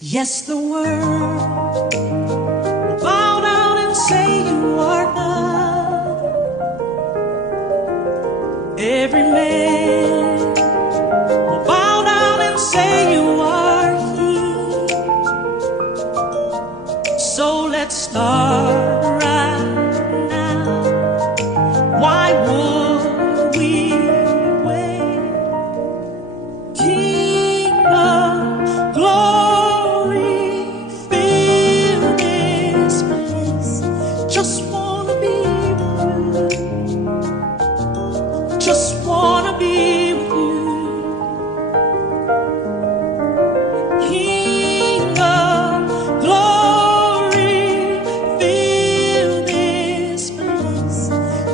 Yes, the world will bow down and say you are God. Every man will bow down and say you are He. So let's start right now. Why would we wait? King of glory, fill this place. Just wanna be with you. Just wanna be with you. King of glory, fill this place.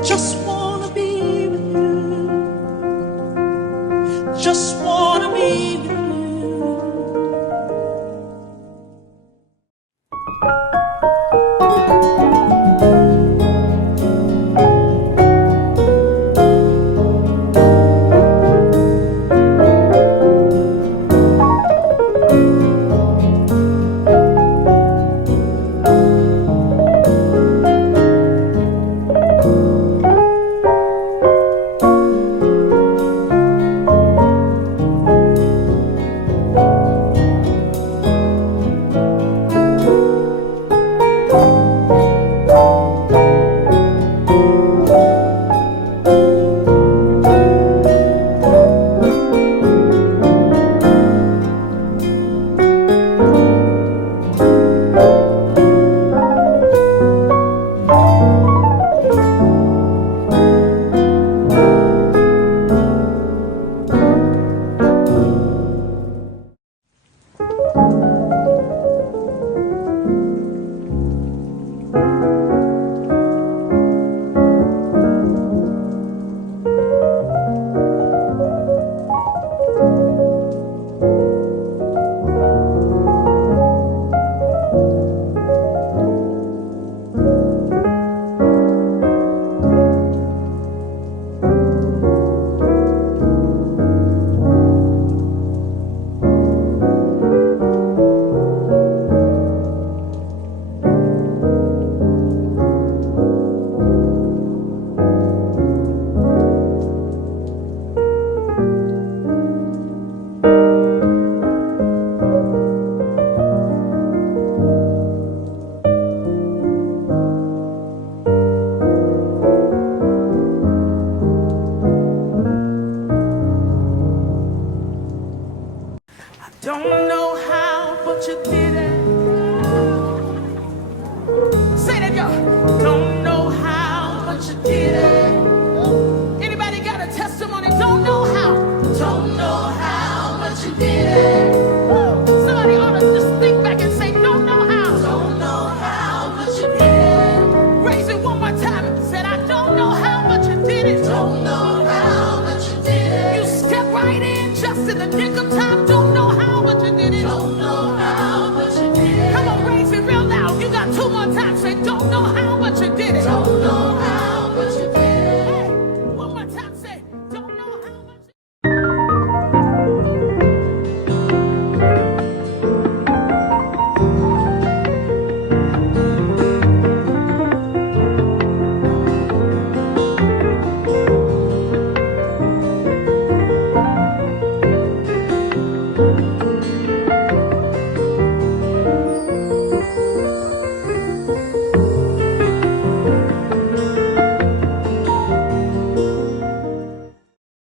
Just wanna be with you. Just wanna be with you.